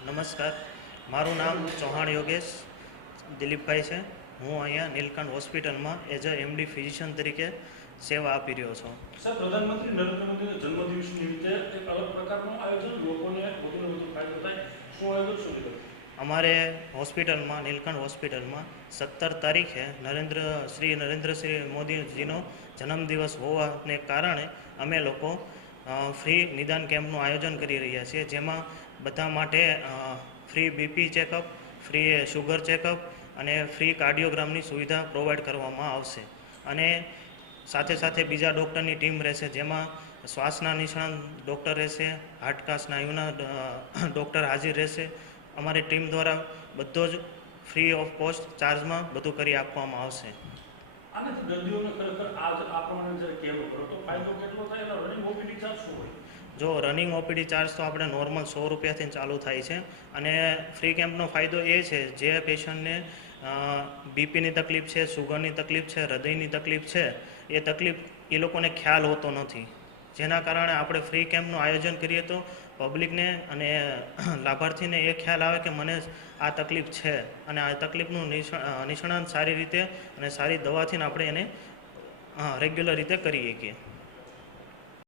નમસ્કાર, મારું નામ ચૌહાણ યોગેશ દિલીપભાઈ છે. હું અહીંયા નીલકંઠ હોસ્પિટલમાં એઝ અ એમડી ફિઝિશિયન તરીકે સેવા આપી રહ્યો છું. સર, પ્રધાનમંત્રી નરેન્દ્ર મોદીના જન્મદિવસ નિમિત્તે એક અલગ પ્રકારનું આયોજન લોકોને વધુને વધુ ફાયદો થાય, શું આયોજન શું કીધું? અમારે હોસ્પિટલમાં નીલકંઠ હોસ્પિટલમાં 17 તારીખે શ્રી નરેન્દ્રશ્રી મોદીજીનો જન્મદિવસ હોવાને કારણે અમે લોકો ફ્રી નિદાન કેમ્પનું આયોજન કરી રહ્યા છીએ, જેમાં બધા માટે free BP checkup, free sugar checkup અને ફ્રી કાર્ડિયોગ્રામની સુવિધા પ્રોવાઈડ કરવામાં આવશે. અને સાથે સાથે બીજા ડૉક્ટરની ટીમ રહેશે, જેમાં શ્વાસના નિષ્ણાત ડૉક્ટર રહેશે, હાડકા સ્નાયુના ડૉક્ટર હાજર રહેશે. અમારી ટીમ દ્વારા બધો જ ફ્રી ઓફ કોસ્ટ ચાર્જમાં બધું કરી આપવામાં આવશે. આનાથી દર્દીઓને ખરેખર આ પ્રમાણે જ્યારે કેમ્પ કરો તો ફાયદો કેટલો થાય? એટલે રનિંગ ઓપીડી ચાર્જ શું હોય? જો રનિંગ ઓપીડી ચાર્જ તો આપણે નોર્મલ 100 રૂપિયાથી ચાલુ થાય છે. અને ફ્રી કેમ્પનો ફાયદો એ છે, જે પેશન્ટને બીપીની તકલીફ છે, સુગરની તકલીફ છે, હૃદયની તકલીફ છે, એ તકલીફ એ લોકોને ખ્યાલ હોતો નથી. જેના કારણે આપણે ફ્રી કેમ્પનું આયોજન કરીએ તો પબ્લિકને અને લાભાર્થીને એ ખ્યાલ આવે કે મને આ તકલીફ છે અને આ તકલીફનું નિષ્ણાત સારી રીતે અને સારી દવાથી આપણે એને રેગ્યુલર રીતે કરી શકીએ.